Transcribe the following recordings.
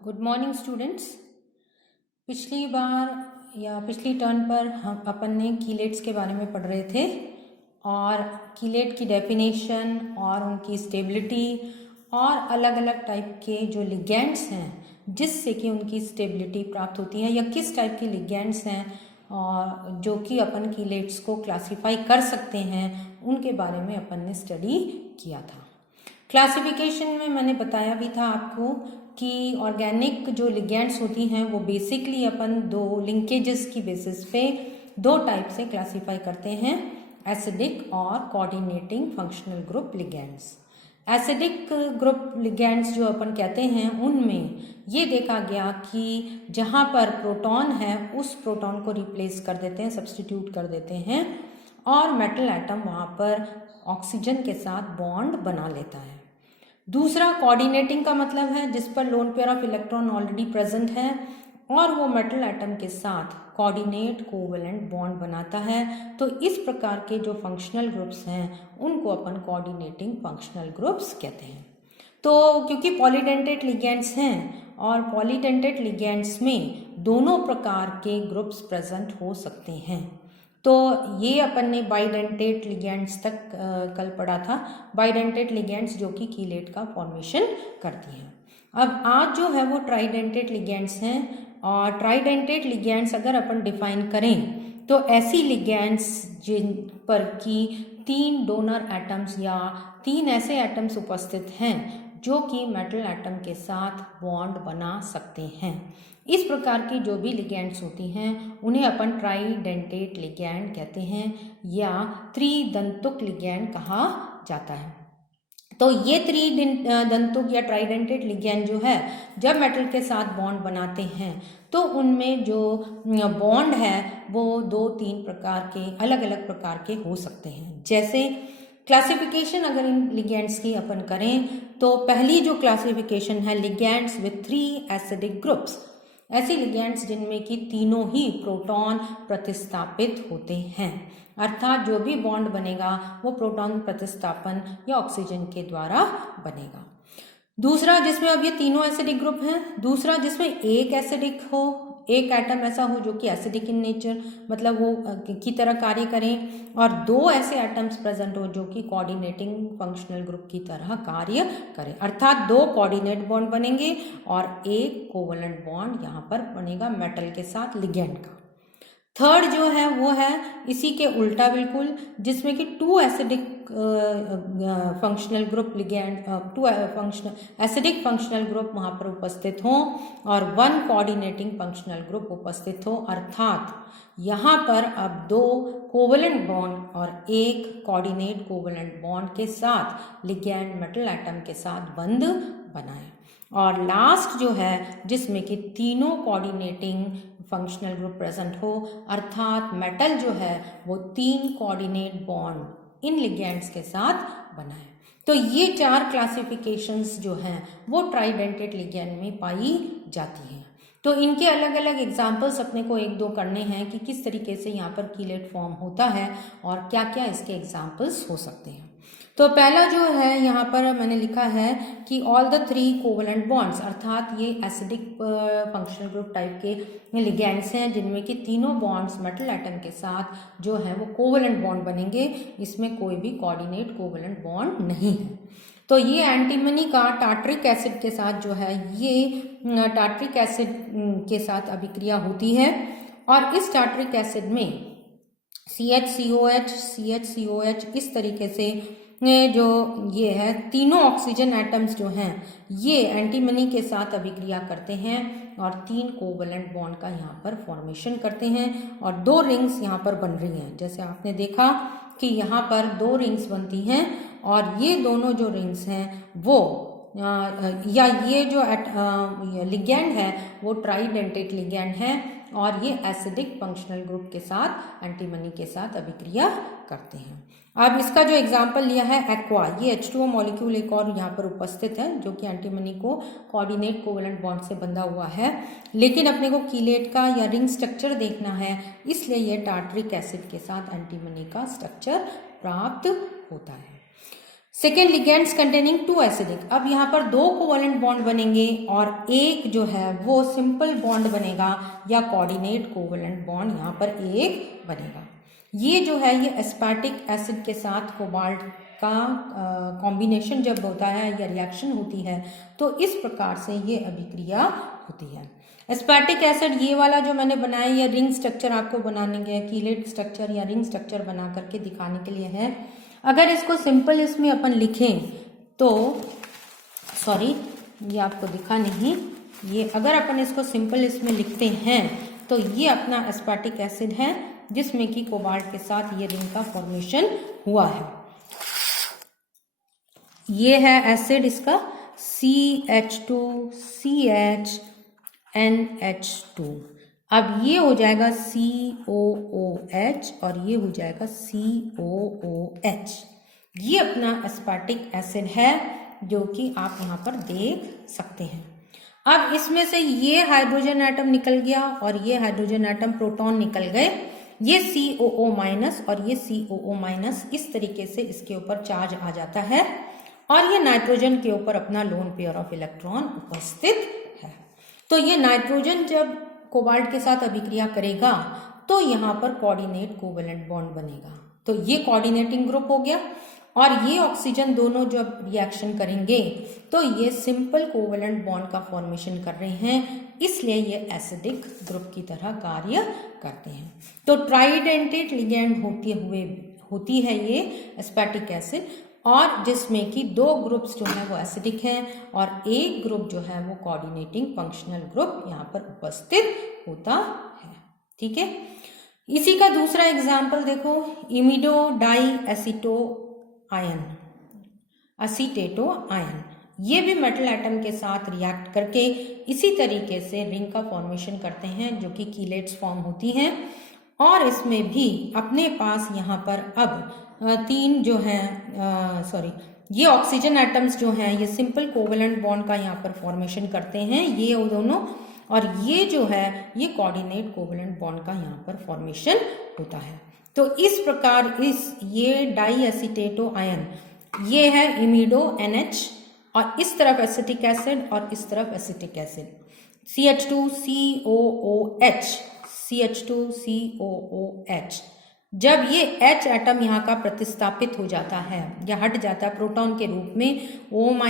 Good morning students. पिछली बार या पिछली टर्न पर हम अपन ने कीलेट्स के बारे में पढ़ रहे थे और कीलेट की डेफिनेशन और उनकी स्टेबिलिटी और अलग अलग टाइप के जो लिगेंड्स हैं जिससे कि उनकी स्टेबिलिटी प्राप्त होती है या किस टाइप के लिगेंड्स हैं और जो कि अपन कीलेट्स को क्लासिफाई कर सकते हैं उनके बारे में अपन ने स्टडी किया था। क्लासिफिकेशन में मैंने बताया भी था आपको कि ऑर्गेनिक जो लिगेंड्स होती हैं वो बेसिकली अपन दो लिंकेजेस की बेसिस पे दो टाइप से क्लासिफाई करते हैं, एसिडिक और coordinating functional group ligands. Acidic group ligands जो अपन कहते हैं उनमें ये देखा गया कि जहाँ पर प्रोटॉन है उस प्रोटॉन को रिप्लेस कर देते हैं, सब्स्टिट्यूट कर देते हैं और मेटल एटम वहाँ पर ऑक्सीजन के साथ बॉन्ड बना लेता है। दूसरा कोऑर्डिनेटिंग का मतलब है जिस पर lone pair of electron already present है और वो मेटल एटम के साथ कोऑर्डिनेट कोवेलेंट बॉन्ड बनाता है। तो इस प्रकार के जो फंक्शनल ग्रुप्स हैं उनको अपन कोऑर्डिनेटिंग फंक्शनल ग्रुप्स कहते हैं। तो क्योंकि पॉलीडेंटेट लिगेंड्स हैं और पॉलीडेंटेट लिगेंड्स में दोनों प्रकार के ग्रुप्स प्रेजेंट हो सकते हैं, तो ये अपन ने बाइडेंटेट लिगेंड्स तक कल पढ़ा था। बाइडेंटेट लिगेंड्स जो कि कीलेट का फॉर्मेशन करती हैं। अब आज जो है वो ट्राइडेंटेट लिगेंड्स हैं और ट्राइडेंटेट लिगेंड्स अगर अपन डिफाइन करें तो ऐसी लिगेंड्स जिन पर कि 3 डोनर एटम्स या 3 ऐसे एटम्स उपस्थित हैं जो कि मेटल एटम के साथ बॉन्ड बना सकते हैं। इस प्रकार की जो भी लिगेंड्स होती हैं उन्हें अपन ट्राइडेंटेट लिगेंड कहते हैं या त्रिदंतुक लिगेंड कहा जाता है। तो ये त्रिदंतुक या ट्राइडेंटेट लिगेंड जो है जब मेटल के साथ बॉन्ड बनाते हैं तो उनमें जो बॉन्ड है वो 2-3 प्रकार के अलग अलग प्रकार के हो सकते हैं। जैसे क्लासिफिकेशन अगर इन लिगेंड्स की अपन करें तो पहली जो क्लासिफिकेशन है लिगेंड्स विथ 3 एसिडिक ग्रुप्स, ऐसी लिगेंड्स जिनमें कि तीनों ही प्रोटॉन प्रतिस्थापित होते हैं, अर्थात जो भी बॉन्ड बनेगा वो प्रोटॉन प्रतिस्थापन या ऑक्सीजन के द्वारा बनेगा। दूसरा जिसमें अब ये तीनों एसिडिक ग्रुप हैं, दूसरा जिसमें एक एसिडिक हो, एक एटम ऐसा हो जो कि एसिडिक इन नेचर मतलब वो की तरह कार्य करें और 2 ऐसे एटम्स प्रेजेंट हो जो कि कोऑर्डिनेटिंग फंक्शनल ग्रुप की तरह कार्य करें, अर्थात 2 कोऑर्डिनेट बॉन्ड बनेंगे और एक कोवेलेंट बॉन्ड यहाँ पर बनेगा मेटल के साथ लिगेंड का। थर्ड जो है वो है इसी के उल्टा बिल्कुल, जिसमें कि 2 acidic functional group ligand 2 acidic functional group वहाँ पर उपस्थित हों और 1 कोऑर्डिनेटिंग फंक्शनल ग्रुप उपस्थित हो, अर्थात यहाँ पर अब 2 कोवेलेंट बॉन्ड और एक कोऑर्डिनेट कोवेलेंट बॉन्ड के साथ लिगेंड मेटल एटम के साथ बंध बनाए। और लास्ट जो है जिसमें कि तीनों कोऑर्डिनेटिंग फंक्शनल ग्रुप प्रेजेंट हो, अर्थात मेटल जो है वो 3 कोऑर्डिनेट बॉन्ड इन लिगेंड्स के साथ बनाए। तो ये 4 क्लासिफिकेशंस जो हैं वो ट्राइडेंटेट लिगेंड में पाई जाती हैं। तो इनके अलग अलग एग्जाम्पल्स अपने को 1-2 करने हैं कि किस तरीके से यहाँ पर कीलेट फॉर्म होता है और क्या क्या इसके एग्जाम्पल्स हो सकते हैं। तो पहला जो है यहाँ पर मैंने लिखा है कि ऑल द 3 कोवेलेंट बॉन्ड्स, अर्थात ये एसिडिक फंक्शनल ग्रुप टाइप के लिगेंड्स हैं जिनमें कि तीनों बॉन्ड्स मेटल एटम के साथ जो है वो कोवेलेंट बॉन्ड बनेंगे, इसमें कोई भी कोऑर्डिनेट कोवेलेंट बॉन्ड नहीं है। तो ये एंटीमनी का टार्ट्रिक एसिड के साथ जो है ये टार्ट्रिक एसिड के साथ अभिक्रिया होती है और इस टार्ट्रिक एसिड में CH इस तरीके से जो ये है तीनों ऑक्सीजन एटम्स जो हैं ये एंटीमनी के साथ अभिक्रिया करते हैं और 3 कोवेलेंट बॉन्ड का यहाँ पर फॉर्मेशन करते हैं और 2 रिंग्स यहाँ पर बन रही हैं। जैसे आपने देखा कि यहाँ पर 2 रिंग्स बनती हैं और ये दोनों जो रिंग्स हैं वो या ये जो लिगेंड है वो ट्राइडेंटेट लिगेंड है और ये एसिडिक फंक्शनल ग्रुप के साथ एंटीमनी के साथ अभिक्रिया करते हैं। अब इसका जो एग्जाम्पल लिया है एक्वा, ये H2O मॉलिक्यूल एक और यहाँ पर उपस्थित है जो कि एंटीमनी को कोऑर्डिनेट कोवेलेंट बॉन्ड से बंधा हुआ है, लेकिन अपने को कीलेट का या रिंग स्ट्रक्चर देखना है, इसलिए ये टार्ट्रिक एसिड के साथ एंटीमनी का स्ट्रक्चर प्राप्त होता है। Second ligands containing 2 acidic. अब यहाँ पर 2 कोवलेंट बॉन्ड बनेंगे और एक जो है वो सिंपल बॉन्ड बनेगा या कोऑर्डिनेट कोवलेंट बॉन्ड यहाँ पर एक बनेगा। ये जो है ये एस्पार्टिक एसिड के साथ कोबाल्ट का कॉम्बिनेशन जब होता है या रिएक्शन होती है तो इस प्रकार से ये अभिक्रिया होती है। एस्पार्टिक एसिड ये वाला जो मैंने बनाया ये रिंग स्ट्रक्चर आपको बनाने के कीलेट स्ट्रक्चर या रिंग स्ट्रक्चर बना करके दिखाने के लिए है। अगर इसको सिंपल इसमें अपन लिखें तो सॉरी ये आपको दिखा नहीं, ये अगर अपन इसको सिंपल इसमें लिखते हैं तो ये अपना एस्पार्टिक एसिड है जिसमें कि कोबाल्ट के साथ ये रिंग का फॉर्मेशन हुआ है। ये है एसिड इसका CH2CHNH2। अब ये हो जाएगा COOH और ये हो जाएगा COOH। ये अपना एस्पार्टिक एसिड है जो कि आप यहाँ पर देख सकते हैं। अब इसमें से ये हाइड्रोजन एटम निकल गया और ये हाइड्रोजन एटम प्रोटॉन निकल गए। ये COO माइनस और ये COO माइनस इस तरीके से इसके ऊपर चार्ज आ जाता है और ये नाइट्रोजन के ऊपर अपना लोन पेयर ऑफ इलेक्ट्रॉन उपस्थित है। तो ये नाइट्रोजन जब कोबाल्ट के साथ अभिक्रिया करेगा तो यहाँ पर कोऑर्डिनेट कोवेलेंट बॉन्ड बनेगा। तो ये कोऑर्डिनेटिंग ग्रुप हो गया और ये ऑक्सीजन दोनों जब रिएक्शन करेंगे तो ये सिंपल कोवेलेंट बॉन्ड का फॉर्मेशन कर रहे हैं, इसलिए ये एसिडिक ग्रुप की तरह कार्य करते हैं। तो ट्राइडेंटेट लिगेंड होती है ये एस्पार्टिक एसिड और जिसमें कि 2 ग्रुप्स जो है वो एसिडिक हैं और एक ग्रुप जो है वो कोऑर्डिनेटिंग फंक्शनल ग्रुप यहाँ पर उपस्थित होता है। ठीक है, इसी का दूसरा एग्जाम्पल देखो, इमिडो डाई एसिटो आयन, असीटेटो आयन। ये भी मेटल एटम के साथ रिएक्ट करके इसी तरीके से रिंग का फॉर्मेशन करते हैं जो कि कीलेट्स फॉर्म होती हैं और इसमें भी अपने पास यहाँ पर अब 3 जो हैं ये ऑक्सीजन एटम्स जो हैं ये सिंपल कोवेलेंट बॉन्ड का यहाँ पर फॉर्मेशन करते हैं ये दोनों, और ये जो है ये कोऑर्डिनेट कोवेलेंट बॉन्ड का यहाँ पर फॉर्मेशन होता है। तो इस प्रकार ये डाई एसीटेटो आयन ये है इमिडो NH और इस तरफ एसिटिक एसिड और इस तरफ एसिटिक एसिड CH2COOH। जब ये H एटम यहाँ का प्रतिस्थापित हो जाता है या हट जाता है प्रोटॉन के रूप में O-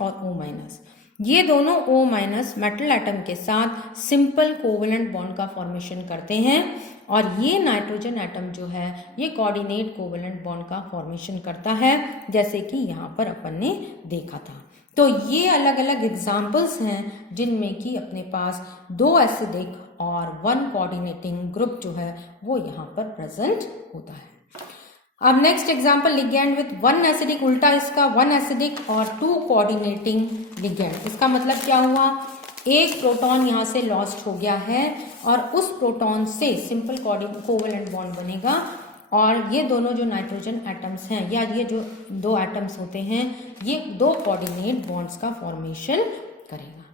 और O-, ये दोनों O- मेटल एटम के साथ सिंपल कोवेलेंट बॉन्ड का फॉर्मेशन करते हैं और ये नाइट्रोजन एटम जो है ये कोऑर्डिनेट कोवेलेंट बॉन्ड का फॉर्मेशन करता है जैसे कि यहाँ पर अपन ने देखा था। तो ये अलग अलग एग्जाम्पल्स हैं जिनमें कि अपने पास 2 एसिडिक और 1 कोऑर्डिनेटिंग ग्रुप जो है वो यहाँ पर प्रेजेंट होता है। अब next example ligand with 1 acidic, उल्टा इसका 1 एसिडिक और 2 कोऑर्डिनेटिंग लिगेंड। इसका मतलब क्या हुआ, एक प्रोटॉन यहाँ से लॉस्ट हो गया है और उस प्रोटॉन से सिंपल कोवेलेंट बॉन्ड बनेगा और ये दोनों जो नाइट्रोजन एटम्स हैं या ये जो 2 एटम्स होते हैं ये 2 कोऑर्डिनेट बॉन्ड्स का फॉर्मेशन करेगा।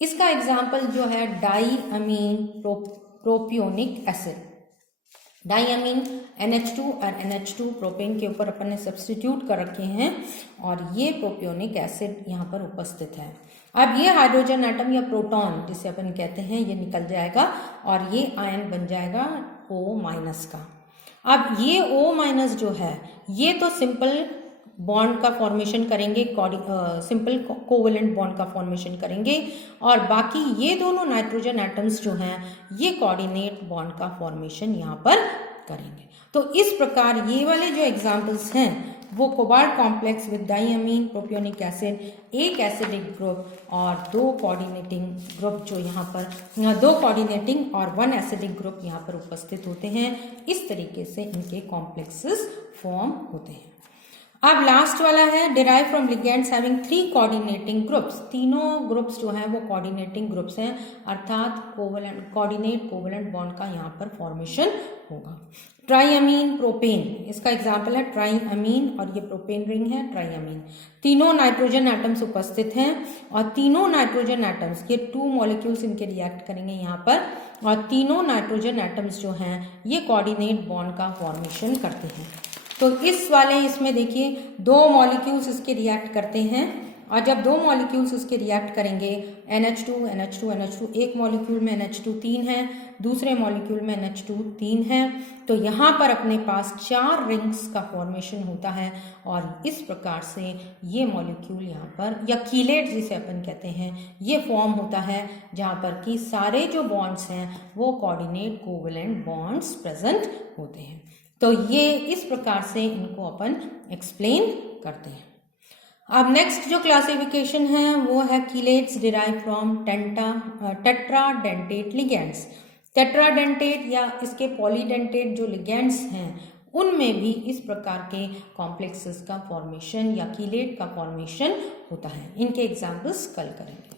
इसका एग्जाम्पल जो है डाई अमीन प्रोपियोनिक एसिड। डाई अमीन NH2 और NH2 प्रोपेन के ऊपर अपन ने सब्स्टिट्यूट कर रखे हैं और ये प्रोपियोनिक एसिड यहाँ पर उपस्थित है। अब ये हाइड्रोजन एटम या प्रोटॉन जिसे अपन कहते हैं ये निकल जाएगा और ये आयन बन जाएगा O- का। अब ये O- जो है ये तो सिंपल बॉन्ड का फॉर्मेशन करेंगे, सिंपल कोवेलेंट बॉन्ड का फॉर्मेशन करेंगे और बाकी ये दोनों नाइट्रोजन एटम्स जो हैं ये कोऑर्डिनेट बॉन्ड का फॉर्मेशन यहाँ पर करेंगे। तो इस प्रकार ये वाले जो एग्जाम्पल्स हैं वो cobalt complex with diamine propionic acid, एक एसिडिक ग्रुप और 2 कोऑर्डिनेटिंग ग्रुप जो यहाँ पर 2 कोऑर्डिनेटिंग और 1 एसिडिक ग्रुप यहाँ पर उपस्थित होते हैं। इस तरीके से इनके कॉम्प्लेक्सेस फॉर्म होते हैं। अब लास्ट वाला है derive from ligands having 3 coordinating groups. तीनों ग्रुप्स जो हैं वो कोऑर्डिनेटिंग ग्रुप्स हैं अर्थात कोऑर्डिनेट कोवेलेंट बॉन्ड का यहाँ पर फॉर्मेशन होगा। ट्राईअमीन प्रोपेन, इसका एग्जाम्पल है ट्राईअमीन और ये प्रोपेन रिंग है ट्राईअमीन। तीनों नाइट्रोजन एटम्स उपस्थित हैं और तीनों नाइट्रोजन एटम्स ये 2 मॉलिक्यूल्स इनके रिएक्ट करेंगे यहाँ पर और तीनों नाइट्रोजन एटम्स जो हैं ये कोऑर्डिनेट बॉन्ड का फॉर्मेशन करते हैं। तो इस वाले इसमें देखिए 2 मॉलिक्यूल्स इसके रिएक्ट करते हैं, और जब 2 मॉलिक्यूल्स उसके रिएक्ट करेंगे NH2 NH2 NH2, एक मॉलिक्यूल में NH2 3 है, दूसरे मॉलिक्यूल में NH2 3 है, तो यहाँ पर अपने पास 4 रिंग्स का फॉर्मेशन होता है। और इस प्रकार से ये मॉलिक्यूल यहाँ पर, या कीलेट जिसे अपन कहते हैं, ये फॉर्म होता है जहाँ पर कि सारे जो बॉन्ड्स हैं वो कोऑर्डिनेट कोवेलेंट बॉन्ड्स प्रेजेंट होते हैं। तो ये इस प्रकार से इनको अपन एक्सप्लेन करते हैं। अब नेक्स्ट जो क्लासिफिकेशन है वो है chelates derive from tetradentate ligands. Tetradentate या इसके पॉलीडेंटेट जो लिगेंड्स हैं उनमें भी इस प्रकार के कॉम्प्लेक्सेस का फॉर्मेशन या कीलेट का फॉर्मेशन होता है। इनके एग्जाम्पल्स कल करेंगे।